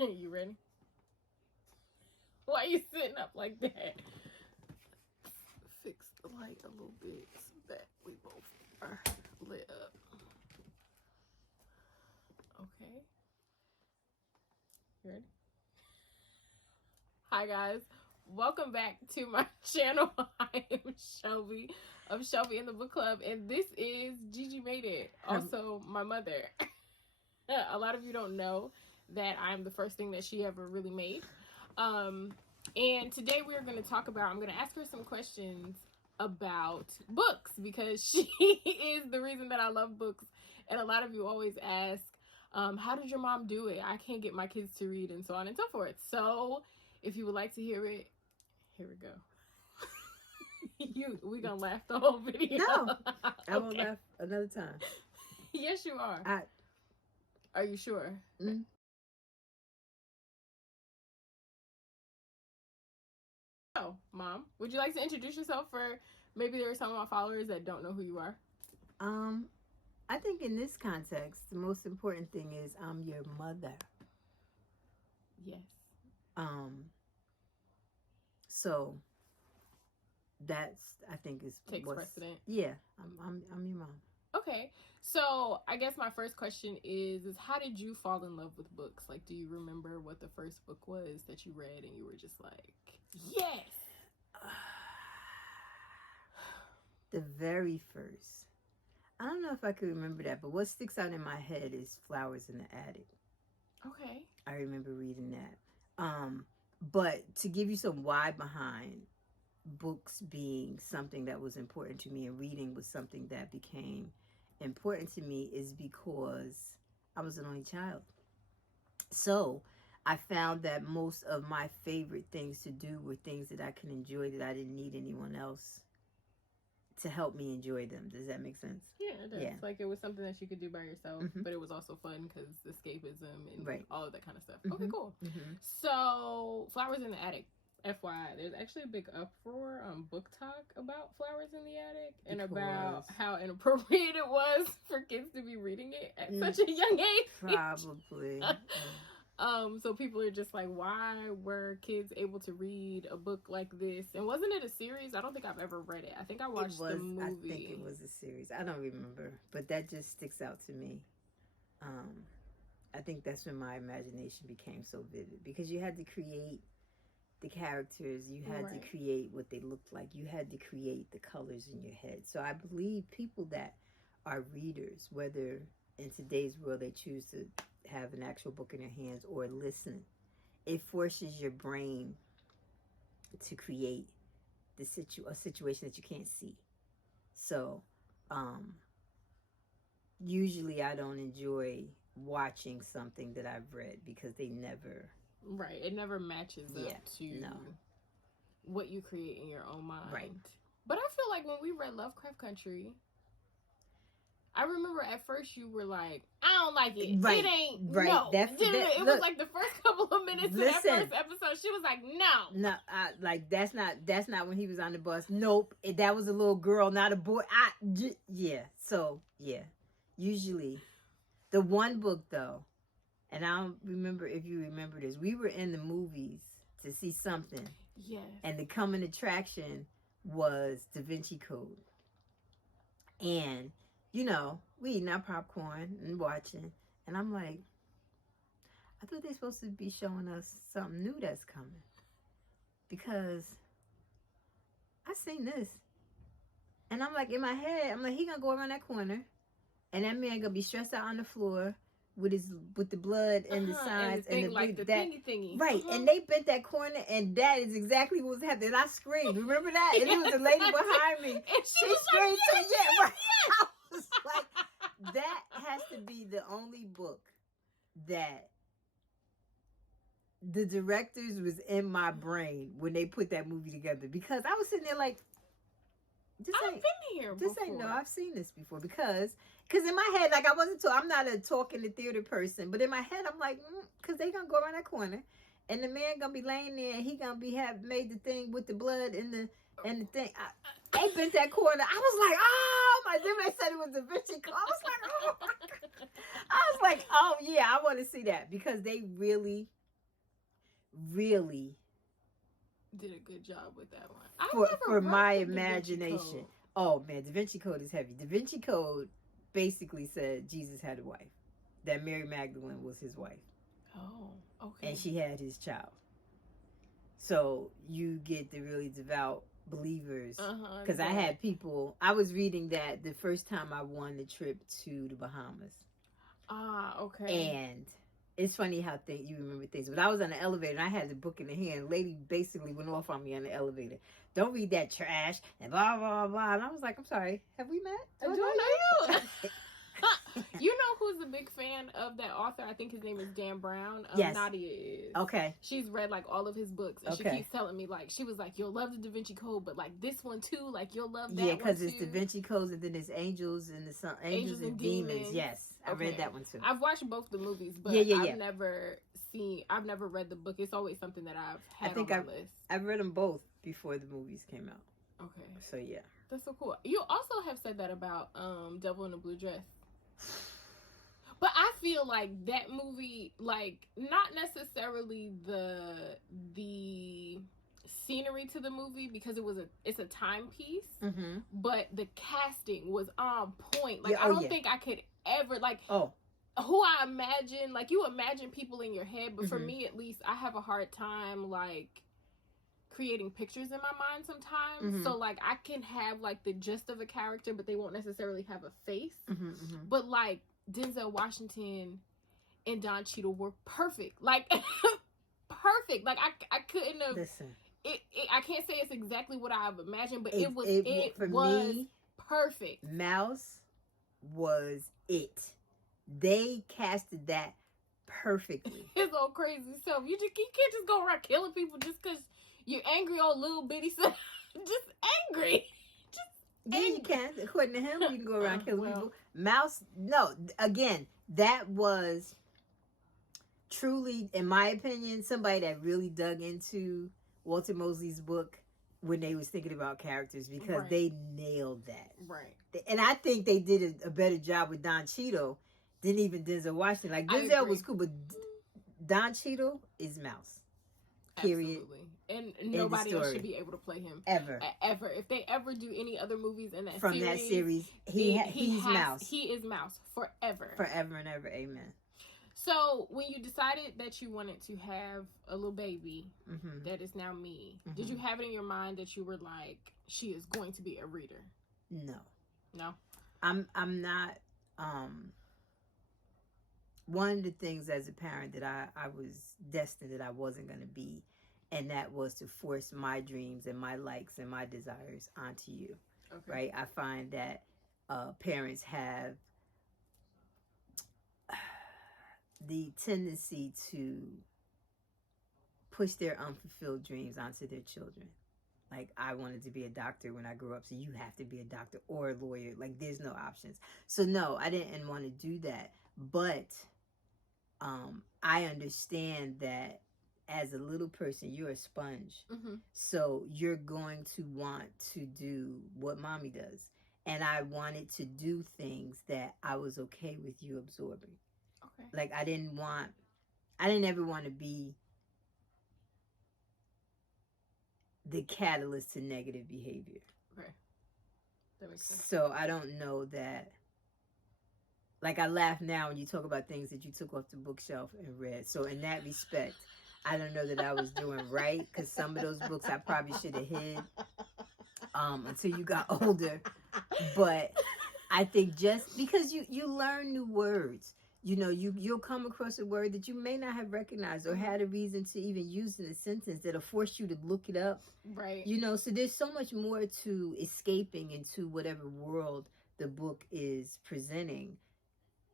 You ready? Why are you sitting up like that? Fix the light a little bit so that we both are lit up. Okay. You ready? Hi guys. Welcome back to my channel. I am Shelby of Shelby in the Book Club, and this is Gigi Made It, also my mother. A lot of you don't know that I'm the first thing that she ever really made. And today we're going to talk about, I'm going to ask her some questions about books because she is the reason that I love books. And a lot of you always ask, how did your mom do it? I can't get my kids to read, and so on and so forth. So if you would like to hear it, here we go. We gonna laugh the whole video. No, I won't laugh another time. Yes, you are. Are you sure? Mm. Oh, Mom, would you like to introduce yourself for maybe there are some of my followers that don't know who you are? I think in this context, the most important thing is I'm your mother. Yes. So that's, I think, is takes precedent. Yeah, I'm your mom. Okay, so I guess my first question is how did you fall in love with books? Like, do you remember what the first book was that you read and you were just like, yes? The very first. I don't know if I could remember that, but what sticks out in my head is Flowers in the Attic. Okay. I remember reading that. But to give you some why behind books being something that was important to me and reading was something that became important to me is because I was an only child. So I found that most of my favorite things to do were things that I could enjoy, that I didn't need anyone else to help me enjoy them. Does that make sense? Yeah, it does. Yeah. Like it was something that you could do by yourself, but it was also fun because escapism and all of that kind of stuff. Okay, cool. So Flowers in the Attic. FYI, there's actually a big uproar on Book Talk about Flowers in the Attic and about how inappropriate it was for kids to be reading it at such a young age. Probably. So people are just like, why were kids able to read a book like this? And wasn't it a series? I don't think I've ever read it. I think I watched the movie. I think it was a series. I don't remember, but that just sticks out to me. I think that's when my imagination became so vivid because you had to create the characters, you had to create what they looked like, you had to create the colors in your head. So I believe people that are readers, whether in today's world they choose to have an actual book in their hands or listen, it forces your brain to create a situation that you can't see. So usually I don't enjoy watching something that I've read because they never... Right, it never matches up to what you create in your own mind. Right. But I feel like when we read Lovecraft Country, I remember at first you were like, I don't like it. Right. It ain't. Right. No. It was like the first couple of minutes of that first episode. She was like, no. No, like that's not when he was on the bus. Nope. That was a little girl, not a boy. So, yeah. Usually, the one book though, and I don't remember if you remember this, we were in the movies to see something. Yes. And the coming attraction was Da Vinci Code. And, you know, we eating our popcorn and watching. And I'm like, I thought they're supposed to be showing us something new that's coming. Because I seen this. And I'm like, in my head, I'm like, he gonna go around that corner. And that man gonna be stressed out on the floor with the blood and the sides and the like the thingy. Right. And they bent that corner and that is exactly what was happening. And I screamed. Remember that? And it was a lady behind me. And she screamed too. Yeah, right. I was like, that has to be the only book that the directors was in my brain when they put that movie together. Because I was sitting there like, I've been here before. I've seen this before because in my head, like I'm not a talking to theater person, but in my head I'm like, because they gonna go around that corner, and the man gonna be laying there, and he gonna be made the thing with the blood and the thing. They bent that corner. I was like, oh my! Then they said it was a Vinci Code. I was like, oh my God. I was like, oh yeah, I want to see that because they really really did a good job with that one. For my imagination. Oh man, Da Vinci Code is heavy. Da Vinci Code basically said Jesus had a wife. That Mary Magdalene was his wife. Oh, okay. And she had his child. So you get the really devout believers. Because I had people, I was reading that the first time I won the trip to the Bahamas. Ah, okay. And it's funny how you remember things. But I was on the elevator and I had the book in the hand. The lady basically went off on me on the elevator. Don't read that trash and blah, blah, blah. And I was like, I'm sorry. Have we met? I don't know you. You know who's a big fan of that author? I think his name is Dan Brown. Yes. Nadia is. Okay. She's read like all of his books. And she keeps telling me like, she was like, you'll love the Da Vinci Code, but like this one too, like you'll love that one too. Yeah, because it's Da Vinci Codes and then there's Angels and Angels and Demons. Yes. I read that one too. I've watched both the movies, but I've never read the book. It's always something that I've had on my list. I've read them both before the movies came out. Okay. So yeah. That's so cool. You also have said that about Devil in a Blue Dress. But I feel like that movie, like, not necessarily the scenery to the movie, because it's a timepiece, but the casting was on point. Like, I don't think I could ever, like, who I imagine, like, you imagine people in your head, but for me, at least, I have a hard time, like, creating pictures in my mind sometimes. So, like, I can have, like, the gist of a character, but they won't necessarily have a face. But, like, Denzel Washington and Don Cheadle were perfect. Like, perfect. Like, I couldn't have... Listen. I can't say it's exactly what I've imagined, but it was perfect. Mouse was it. They casted that perfectly. His old crazy self. You can't just go around killing people just because you're angry old little bitty self. Just angry. Yeah, you can. According to him, you can go around killing people. Mouse, no. Again, that was truly, in my opinion, somebody that really dug into Walter Mosley's book when they was thinking about characters, because they nailed that. Right. And I think they did a better job with Don Cheadle than even Denzel Washington. Like, Denzel was cool, but Don Cheadle is Mouse. Period. Absolutely. And nobody else should be able to play him. Ever. If they ever do any other movies in that From series. That series, he's Mouse. He is Mouse. Forever. Forever and ever. Amen. So, when you decided that you wanted to have a little baby that is now me, did you have it in your mind that you were like, she is going to be a reader? No. No? I'm not, one of the things as a parent that I was destined that I wasn't going to be, and that was to force my dreams and my likes and my desires onto you. Okay. Right? I find that parents have the tendency to push their unfulfilled dreams onto their children. Like, I wanted to be a doctor when I grew up, so you have to be a doctor or a lawyer. Like, there's no options. So, no, I didn't want to do that. But I understand that as a little person, you're a sponge. So you're going to want to do what mommy does. And I wanted to do things that I was okay with you absorbing. Okay. Like, I didn't ever want to be the catalyst to negative behavior. Okay. That makes sense. So I don't know that, like, I laugh now when you talk about things that you took off the bookshelf and read. So in that respect, I don't know that I was doing right, because some of those books I probably should have hid until you got older. But I think just because you learn new words, you know, you'll come across a word that you may not have recognized or had a reason to even use in a sentence that'll force you to look it up. Right. You know, so there's so much more to escaping into whatever world the book is presenting.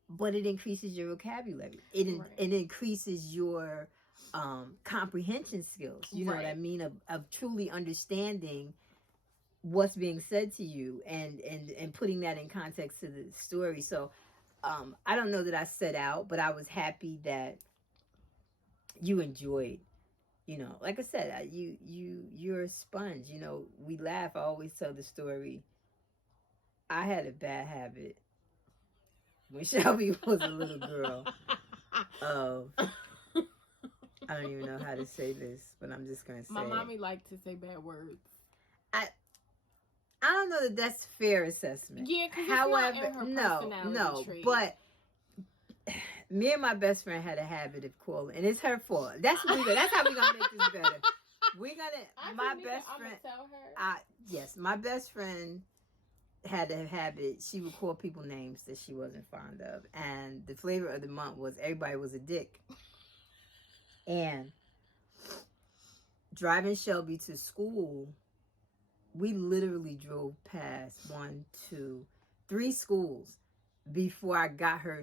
But it increases your vocabulary. It increases your comprehension skills. You know what I mean? Of truly understanding what's being said to you and putting that in context to the story. So I don't know that I set out, but I was happy that you enjoyed, you know, like I said, you're a sponge. You know, we laugh. I always tell the story. I had a bad habit when Shelby was a little girl of I don't even know how to say this, but I'm just going to say My mommy liked to say bad words. I don't know that that's fair assessment. Yeah, because however, it's not in her personality trait. But me and my best friend had a habit of calling, and it's her fault. That's how we're gonna make this better. My best friend had a habit. She would call people names that she wasn't fond of, and the flavor of the month was everybody was a dick. And driving Shelby to school, we literally drove past 1, 2, 3 schools before I got her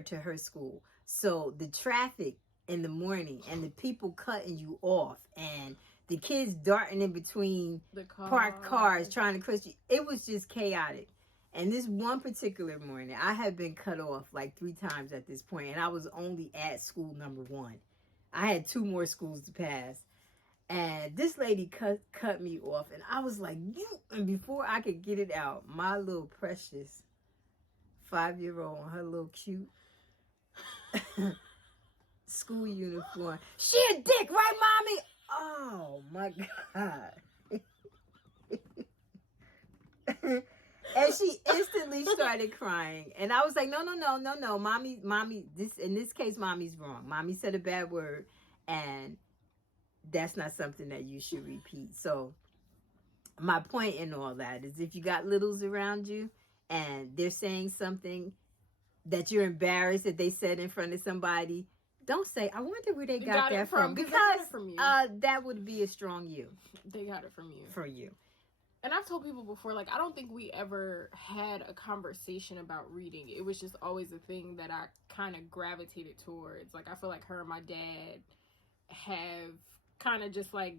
to her school. So the traffic in the morning and the people cutting you off and the kids darting in between the parked cars trying to cross you, it was just chaotic. And this one particular morning, I had been cut off like 3 times at this point, and I was only at school number 1. I had 2 more schools to pass. And this lady cut me off, and I was like, and before I could get it out, my little precious 5-year-old in her little cute school uniform. She a dick, right, mommy? Oh, my God. And she instantly started crying. And I was like, no. Mommy, in this case, mommy's wrong. Mommy said a bad word, and that's not something that you should repeat. So my point in all that is if you got littles around you and they're saying something that you're embarrassed that they said in front of somebody, don't say, I wonder where they got that from. Because that would be a strong you. They got it from you. For you. And I've told people before, like, I don't think we ever had a conversation about reading. It was just always a thing that I kind of gravitated towards. Like, I feel like her and my dad have kind of just like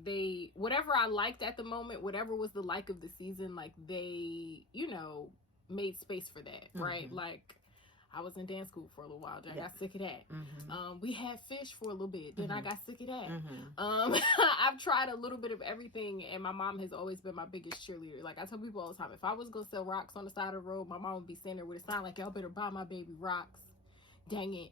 whatever I liked at the moment, whatever was the like of the season, like they, made space for that, right? Like, I was in dance school for a little while. Then I got sick of that. We had fish for a little bit. Then I got sick of that. I've tried a little bit of everything, and my mom has always been my biggest cheerleader. Like, I tell people all the time, if I was going to sell rocks on the side of the road, my mom would be standing there with a sign like, y'all better buy my baby rocks. Dang it,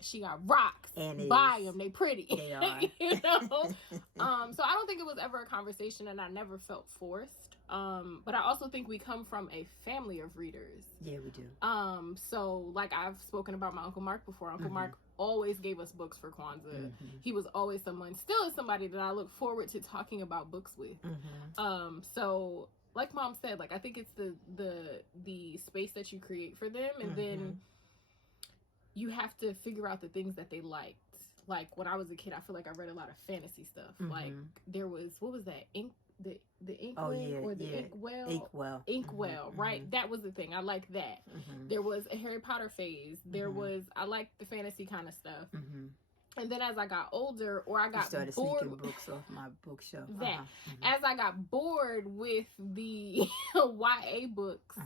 she got rocks. And buy them, they pretty. They are. So I don't think it was ever a conversation, and I never felt forced. But I also think we come from a family of readers. Yeah, we do. So like I've spoken about my Uncle Mark before. Uncle Mark always gave us books for Kwanzaa. He was always still is somebody that I look forward to talking about books with. So like Mom said, like I think it's the space that you create for them, and then you have to figure out the things that they liked. Like when I was a kid, I feel like I read a lot of fantasy stuff. Like there was, what was that? The Inkwell or the Inkwell? Inkwell, right? That was the thing. I liked that. There was a Harry Potter phase. There was, I liked the fantasy kind of stuff. And then as I got older, or I got started bored, sneaking books off my bookshelf. As I got bored with the YA books,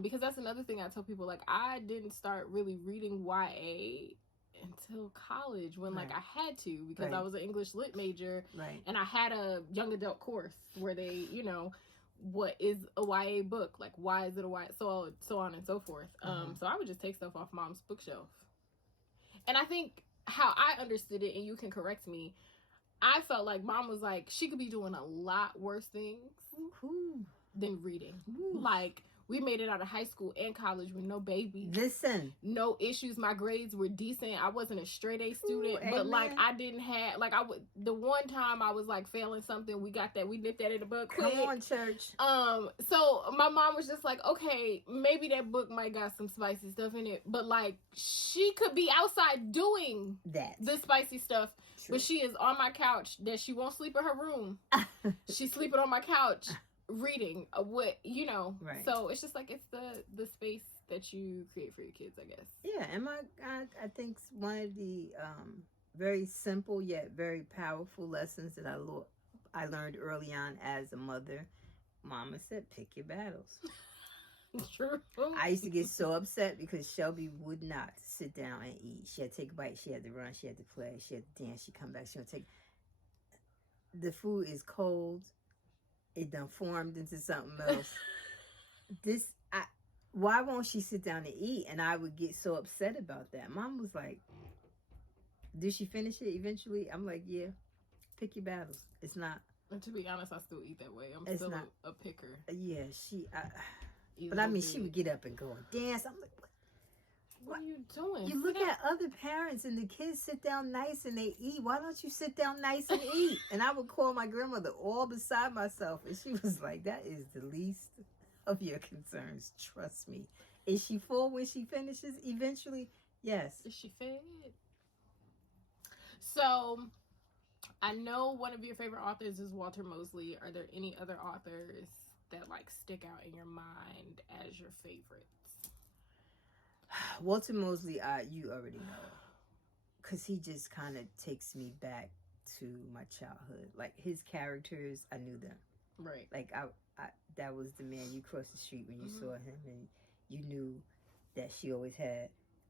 because that's another thing I tell people. Like I didn't start really reading YA until college when like I had to, because I was an English lit major, and I had a young adult course where they, what is a YA book? Like why is it a YA? So on and so forth. So I would just take stuff off Mom's bookshelf, and I think how I understood it, and you can correct me, I felt like Mom was like, she could be doing a lot worse things than reading. Like, we made it out of high school and college with no baby. Listen. No issues. My grades were decent. I wasn't a straight A student, but like I didn't have, like the one time I was like failing something, we got that, we nipped that in the book quick. Come on, church. So my mom was just like, okay, maybe that book might got some spicy stuff in it, but like she could be outside doing the spicy stuff, but she is on my couch that she won't sleep in her room. She's sleeping on my couch. Reading so it's just like it's the space that you create for your kids, I guess. And I think one of the very simple yet very powerful lessons that I learned early on as a mother, Mama said, pick your battles. True. I used to get so upset because Shelby would not sit down and eat. She had to take a bite, she had to run, she had to play, she had to dance, she'd come back, she would take. The food is cold. It done formed into something else. Why won't she sit down and eat? And I would get so upset about that. Mom was like, Did she finish it eventually? I'm like, yeah, pick your battles. It's not. And to be honest, I still eat that way. I'm It's still not a picker. Yeah, she. Eat a But I little mean, bit. she would get up and go and dance. I'm like, What are you doing? you look at other parents and the kids sit down nice and they eat. Why don't you sit down nice and eat? And I would call my grandmother all beside myself, and she was like, "That is the least of your concerns. Trust me." Is she full when she finishes? Eventually, yes. Is she fed? So, I know one of your favorite authors is Walter Mosley. Are there any other authors that like stick out in your mind as your favorites? Walter Mosley, you already know, because he just kind of takes me back to my childhood. Like his characters, I knew them. Right. Like I that was the man you crossed the street when you saw him, and you knew that she always had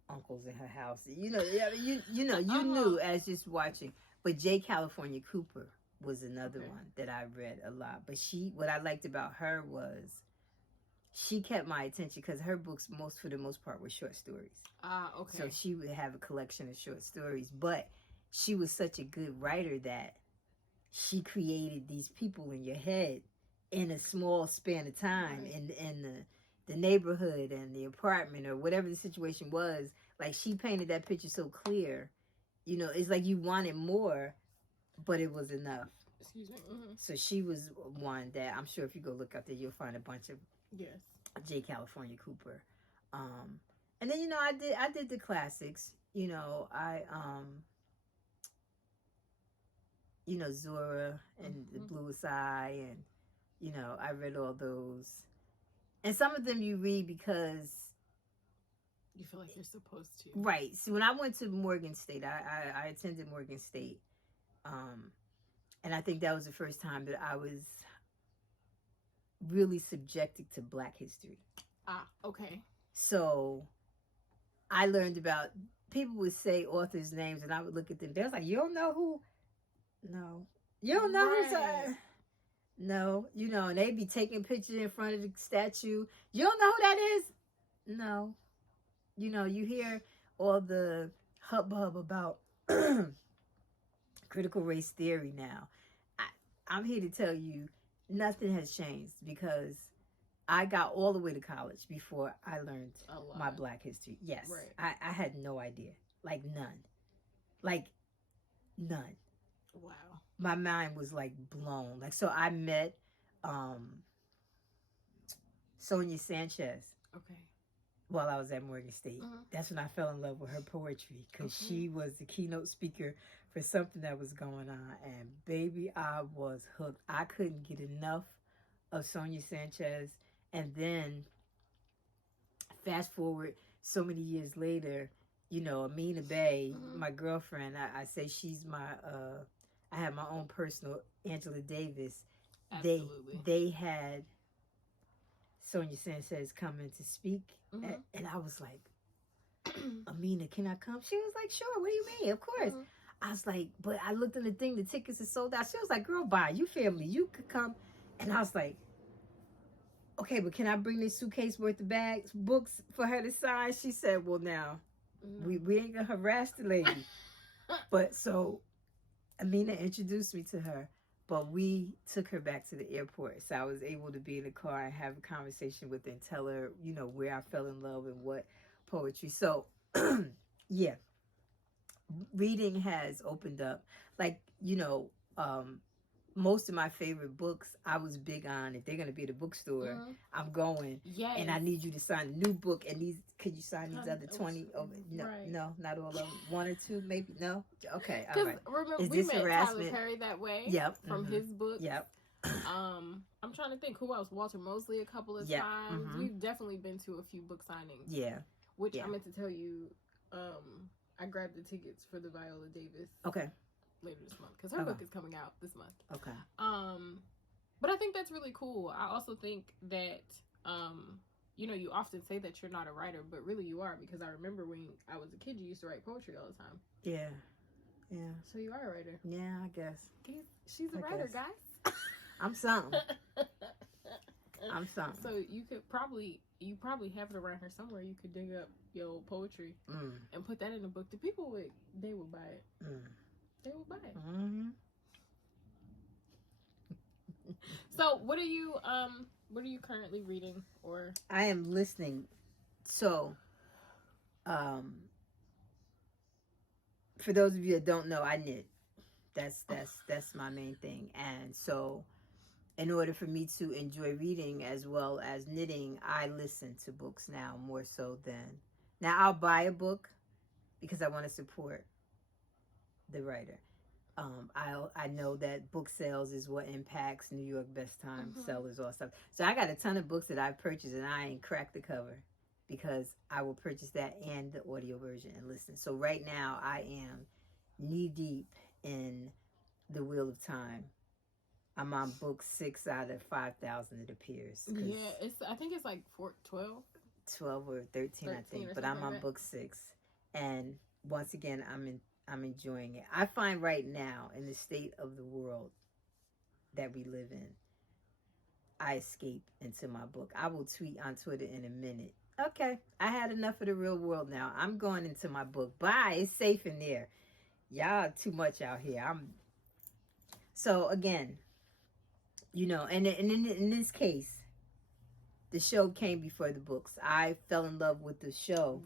uncles in her house. You know, you knew as just watching. But J. California Cooper was another one that I read a lot. But what I liked about her was she kept my attention because her books, for the most part, were short stories. Okay. So she would have a collection of short stories, but she was such a good writer that she created these people in your head in a small span of time, in the neighborhood and the apartment or whatever the situation was. Like she painted that picture so clear, you know, it's like you wanted more, but it was enough. Excuse me. So she was one that I'm sure if you go look up there, you'll find a bunch of J. California Cooper. And then, you know, I did the classics. You know, you know, Zora and The Bluest Eye, and, you know, I read all those. And some of them you read because you feel like you're supposed to. Right. See, when I went to Morgan State, I attended Morgan State. And I think that was the first time that I was really subjected to Black history. Okay. So I learned about, people would say authors' names and I would look at them. They was like, you don't know who? No. You don't know who's... No. You know, and they'd be taking pictures in front of the statue. You don't know who that is? No. You know, you hear all the hubbub about critical race theory now. I'm here to tell you, nothing has changed because I got all the way to college before I learned my Black history. Yes. Right. I had no idea. Like none. Like none. Wow. My mind was like blown. Like, so I met Sonia Sanchez. Okay. While I was at Morgan State. That's when I fell in love with her poetry because she was the keynote speaker for something that was going on. And baby, I was hooked. I couldn't get enough of Sonia Sanchez. And then fast forward so many years later, you know, Amina Bay, my girlfriend, I say she's my, I have my own personal Angela Davis. Absolutely. They had Sonia Sanchez come in to speak. And I was like, Amina, can I come? She was like, sure. What do you mean? Of course. I was like, but I looked at the thing, the tickets are sold out. She was like, girl, bye. You family. You could come. And I was like, okay, but can I bring this suitcase worth of books for her to sign? She said, well, now, we ain't going to harass the lady. But so Amina introduced me to her. But we took her back to the airport. So I was able to be in the car and have a conversation with her and tell her, you know, where I fell in love and what poetry. So, yeah, reading has opened up. Like, you know, most of my favorite books, I was big on, if they're going to be at a bookstore, I'm going. Yes. And I need you to sign a new book. And could you sign these other 20? Oh, no, no, not all of them. One or two, maybe? No? Okay, all right. Remember, we met harassment? Tyler Perry that way. Yep. From his book. Yep. I'm trying to think who else. Walter Mosley a couple of times. We've definitely been to a few book signings. Yeah. Which I meant to tell you, I grabbed the tickets for the Viola Davis. Okay. Later this month because her book is coming out this month. Okay. But I think that's really cool. I also think that you know, you often say that you're not a writer, but really you are, because I remember when I was a kid, you used to write poetry all the time. Yeah. Yeah. So you are a writer. Yeah, I guess. She's a writer, guys. I'm something. I'm something. So you could probably you probably have it around here somewhere. You could dig up your poetry and put that in a book. The people they would buy it. They would buy it. Mm-hmm. So what are you currently reading? Or I am listening. So, for those of you that don't know, I knit. That's my main thing. And so, in order for me to enjoy reading as well as knitting, I listen to books now more so than now. I'll buy a book because I want to support the writer. I know that book sales is what impacts New York Best Time sellers, all stuff. So I got a ton of books that I've purchased and I ain't cracked the cover because I will purchase that and the audio version and listen. So right now I am knee deep in The Wheel of Time. I'm on book 6 out of 5,000, it appears. Yeah, I think it's like 12 or 13 I think. But I'm on book 6. And once again, I'm enjoying it. I find right now, in the state of the world that we live in, I escape into my book. I will tweet on Twitter in a minute. Okay, I had enough of the real world now. I'm going into my book. Bye. It's safe in there. Y'all too much out here. So again, you know, and in this case, the show came before the books. I fell in love with the show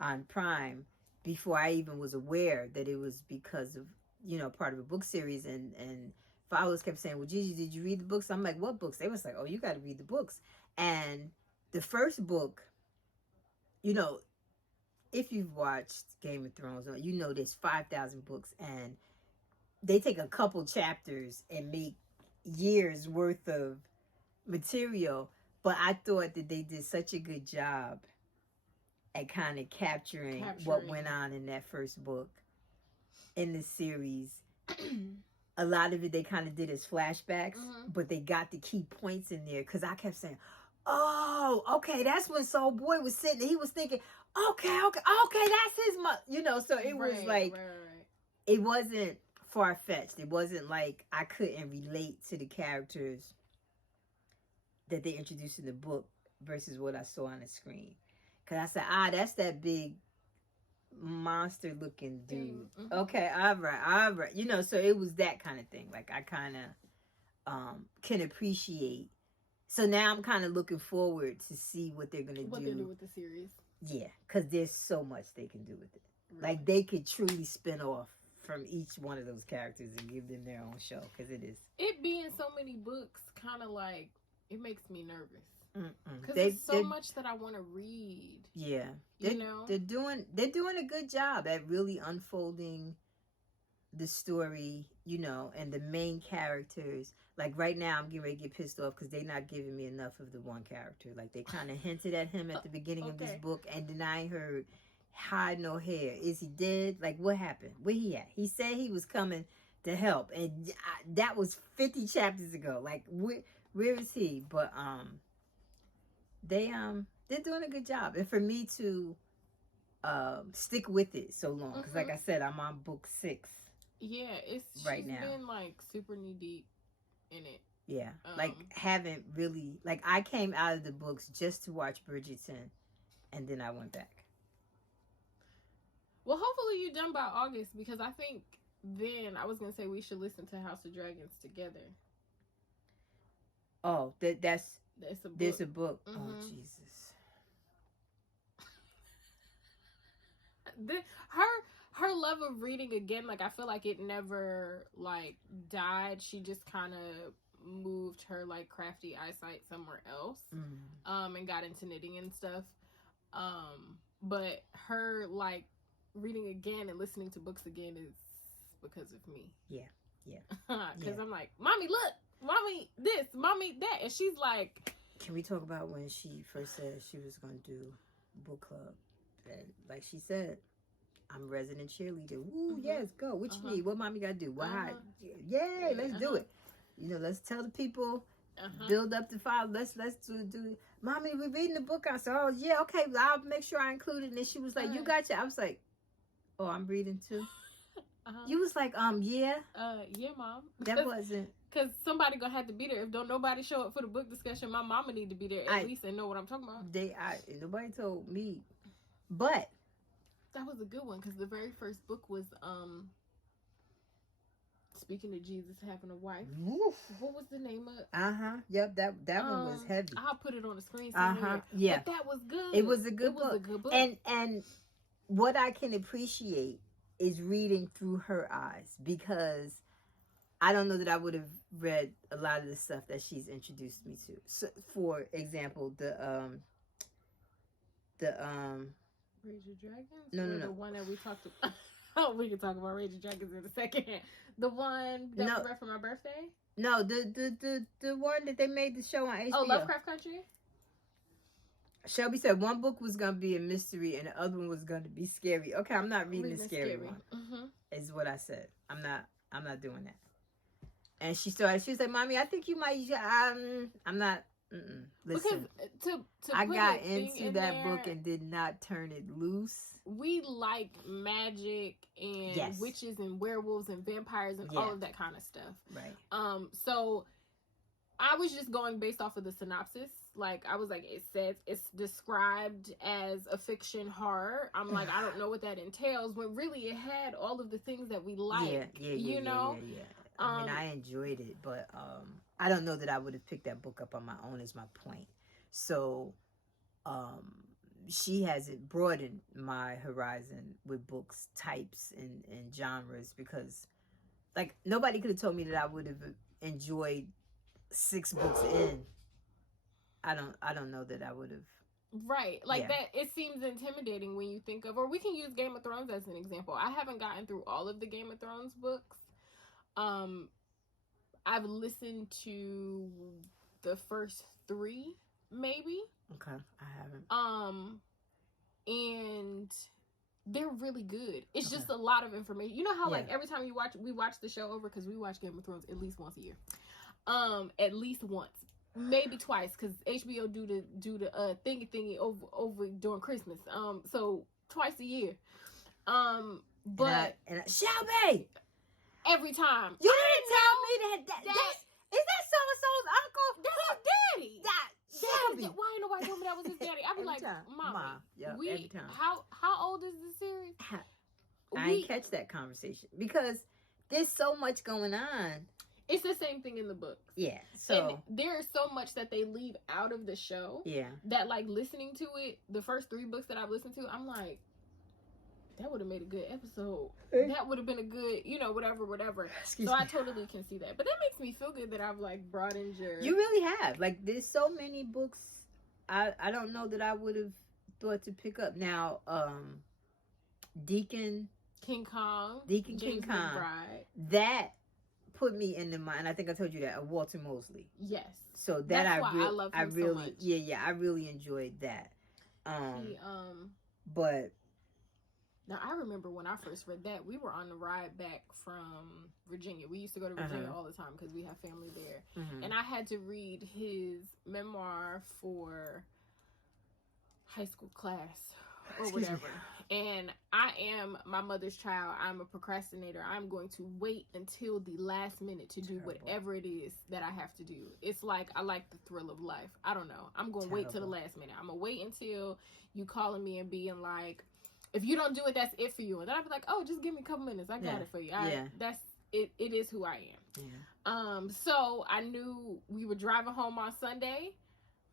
on Prime before I even was aware that it was because of, you know, part of a book series. And followers kept saying, well, Gigi, did you read the books? I'm like, what books? They was like, oh, you got to read the books. And the first book, you know, if you've watched Game of Thrones, you know there's 5,000 books. And they take a couple chapters and make years worth of material. But I thought that they did such a good job at kind of capturing what went on in that first book in the series. A lot of it they kind of did as flashbacks, but they got the key points in there because I kept saying, oh, okay, that's when Soul Boy was sitting. He was thinking, okay, that's his mother. You know, so it was like, it wasn't far-fetched. It wasn't like I couldn't relate to the characters that they introduced in the book versus what I saw on the screen. Because I said, that's that big monster-looking dude. Okay, all right. You know, so it was that kind of thing. Like, I kind of can appreciate. So now I'm kind of looking forward to see what they're going to do. What they do with the series. Yeah, because there's so much they can do with it. Really? Like, they could truly spin off from each one of those characters and give them their own show, because it is. It being so many books, kind of like, it makes me nervous. Because there's so much that I want to read. Yeah. You know? They're doing a good job at really unfolding the story, you know, and the main characters. Like right now, I'm getting ready to get pissed off because they're not giving me enough of the one character. Like they kind of hinted at him at the beginning of this book, and then I heard hide no hair. Is he dead? Like what happened? Where he at? He said he was coming to help, and that was 50 chapters ago. Like where is he? But they're doing a good job, and for me to stick with it so long, because like I said, I'm on book 6. Yeah, she's been like super knee deep in it. Yeah, like haven't really, like I came out of the books just to watch Bridgerton, and then I went back. Well, hopefully you're done by August, because I think then I was gonna say we should listen to House of Dragons together. Oh, that's a book. There's a book. Oh Jesus. Her love of reading again, like I feel like it never like died. She just kind of moved her like crafty eyesight somewhere else, and got into knitting and stuff. But her like reading again and listening to books again is because of me. Yeah. Because I'm like, mommy, look, mommy, this, mommy, that, and she's like. Can we talk about when she first said she was gonna do book club? And like she said, I'm resident cheerleader. Woo, yes, go. What you need? What mommy gotta do? Why? Yay, let's do it. You know, let's tell the people, build up the file. Let's do. Mommy, we're reading the book. I said, oh yeah, okay. I'll make sure I include it. And then she was like, you got you. I was like, oh, I'm reading too. You was like, yeah. Yeah, Mom. That wasn't. Because somebody gonna have to be there. If don't nobody show up for the book discussion, my mama need to be there at least and know what I'm talking about. Nobody told me, but that was a good one because the very first book was Speaking of Jesus having a wife. Woof. What was the name of? Yep. That one was heavy. I'll put it on the screen. Yeah. But that was good. It was a good book. And what I can appreciate is reading through her eyes, because I don't know that I would have read a lot of the stuff that she's introduced me to. So, for example, the Rage of Dragons? No. The one that we talked about. Oh, we can talk about Rage of Dragons in a second. The one that we read for my birthday? No, the one that they made the show on HBO. Oh, Lovecraft Country? Shelby said one book was going to be a mystery and the other one was going to be scary. Okay, I'm not reading the scary one. Mm-hmm. Is what I said. I'm not doing that. And she was like, Mommy, I think you might, I'm not, listen. Because I got into that book and did not turn it loose. We like magic and witches and werewolves and vampires and all of that kind of stuff. Right. So I was just going based off of the synopsis. Like, I was like, it says it's described as a fiction horror. I'm like, I don't know what that entails, when really it had all of the things that we like. You know? Yeah. I mean, I enjoyed it, but I don't know that I would have picked that book up on my own, is my point. So she hasn't broadened my horizon with books, types, and genres, because, like, nobody could have told me that I would have enjoyed 6 books in. I don't know that I would have. Right. Like that, it seems intimidating when you think of, or we can use Game of Thrones as an example. I haven't gotten through all of the Game of Thrones books. I've listened to the first 3, maybe. Okay, I haven't. And they're really good. It's just a lot of information. You know how like every time we watch the show over, because we watch Game of Thrones at least once a year. At least once, maybe twice, because HBO do the thingy over during Christmas. So twice a year. But Shelby, every time you didn't tell me that is that so and so's uncle? That's his daddy. Shelby. Why ain't nobody told me that was his daddy? I'd be like, Mom, every time. How old is the series? I didn't catch that conversation because there's so much going on. It's the same thing in the books. Yeah. So and there is so much that they leave out of the show. Yeah. That, like, listening to it, the first 3 books that I've listened to, I'm like, that would have made a good episode. That would have been a good, whatever. So I totally can see that. But that makes me feel good that I've, like, broadened your... You really have. Like, there's so many books I don't know that I would have thought to pick up. Now, Deacon King Kong. McBride. That put me in the mind. I think I told you that, of Walter Mosley. Yes. So that I love him so much. Yeah, I really enjoyed that. But now, I remember when I first read that, we were on the ride back from Virginia. We used to go to Virginia all the time because we have family there. Mm-hmm. And I had to read his memoir for high school class or whatever. And I am my mother's child. I'm a procrastinator. I'm going to wait until the last minute to do whatever it is that I have to do. It's like, I like the thrill of life. I don't know. I'm going to wait till the last minute. I'm going to wait until you calling me and being like, if you don't do it, that's it for you. And then I'll be like, oh, just give me a couple minutes. I got it for you. That's it. It is who I am. Yeah. So I knew we were driving home on Sunday.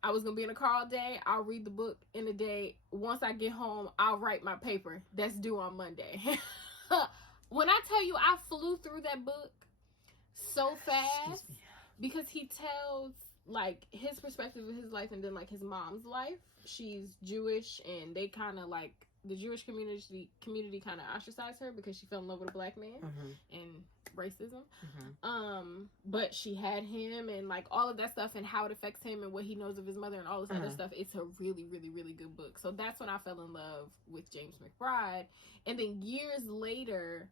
I was going to be in the car all day. I'll read the book in a day. Once I get home, I'll write my paper that's due on Monday. When I tell you I flew through that book so fast, because he tells, like, his perspective of his life and then, like, his mom's life. She's Jewish, and they kind of, like, the Jewish community kind of ostracized her because she fell in love with a black man and racism. But she had him and, like, all of that stuff and how it affects him and what he knows of his mother and all this other stuff. It's a really, really, really good book. So that's when I fell in love with James McBride. And then years later,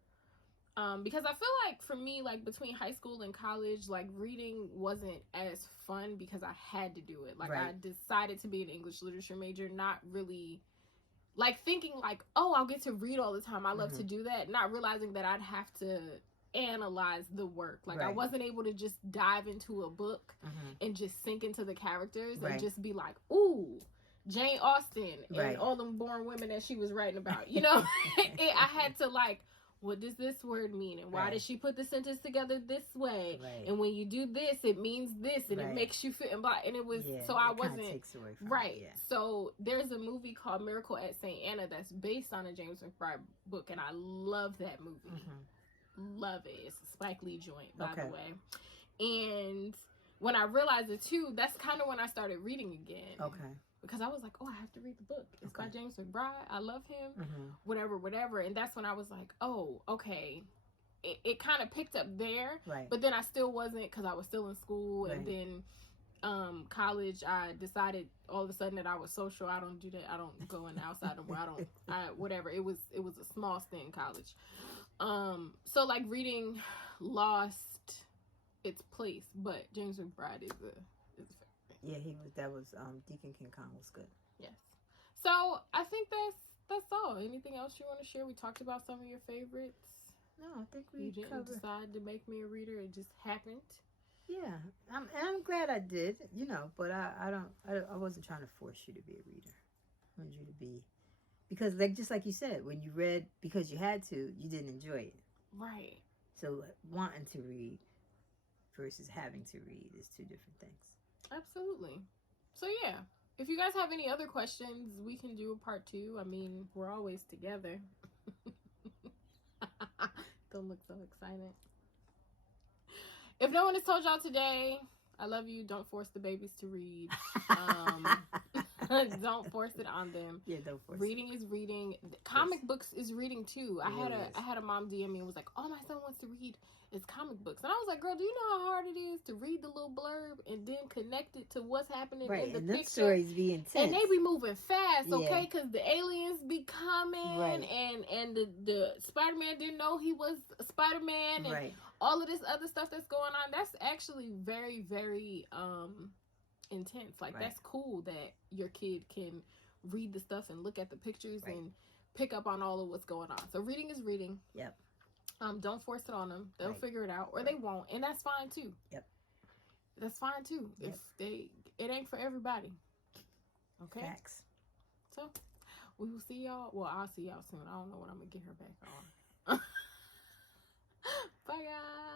because I feel like for me, like, between high school and college, like, reading wasn't as fun because I had to do it. Like, I decided to be an English literature major, not really like thinking like, oh, I'll get to read all the time. I love Mm-hmm. to do that. Not realizing that I'd have to analyze the work. Like I Right. wasn't able to just dive into a book Mm-hmm. and just sink into the characters Right. and just be like, ooh, Jane Austen and Right. all them born women that she was writing about. You know, I had to like, what does this word mean? And why Right. did she put the sentence together this way? Right. And when you do this, it means this, and Right. it makes you fit and blah. And it was, Yeah, so I it kinda wasn't, takes away from right. It, yeah. So there's a movie called Miracle at St. Anna that's based on a James McBride book, and I love that movie. Mm-hmm. Love it. It's a Spike Lee joint, by Okay. the way. And when I realized it too, that's kind of when I started reading again. Okay. Because I was like, oh, I have to read the book. It's Okay. by James McBride. I love him. Mm-hmm. Whatever. And that's when I was like, oh, okay. It kind of picked up there. Right. But then I still wasn't, because I was still in school. Right. And then college, I decided all of a sudden that I was social. I don't do that. I don't go in the outside of where whatever. It was a small stint in college. So like reading lost its place, but James McBride is a Yeah, that was Deacon King Kong was good. yes. So I think that's all. Anything else you want to share? We talked about some of your favorites. No, I think we You didn't covered. decide to make me a reader. It just happened. Yeah, I'm glad I did. But I wasn't trying to force you to be a reader. I wanted you to be, because just like you said, when you read because you had to, you didn't enjoy it. Right. So wanting to read versus having to read is two different things. Absolutely. So yeah, if you guys have any other questions, we can do a part 2. I mean, we're always together. Don't look so excited. If no one has told y'all today, I love you. Don't force the babies to read. Don't force it on them. Yeah, don't force Reading is reading. Comic books is reading too. I had a mom DM me and was like, "Oh, my son wants to read his comic books," and I was like, "Girl, do you know how hard it is to read the little blurb and then connect it to what's happening right, in the and them picture?" Stories be intense, and they be moving fast, Yeah. okay? Because the aliens be coming, Right. and the Spider-Man didn't know he was Spider-Man, and right, all of this other stuff that's going on. That's actually very, very intense. Like Right. that's cool that your kid can read the stuff and look at the pictures Right. and pick up on all of what's going on. So reading is reading. Yep. Don't force it on them. They'll Right. figure it out, or they won't, and that's fine too. Yep. That's fine too. Yep. If it ain't for everybody. Okay. Facts. So we will see y'all. Well, I'll see y'all soon. I don't know when I'm gonna get her back on. Bye, guys.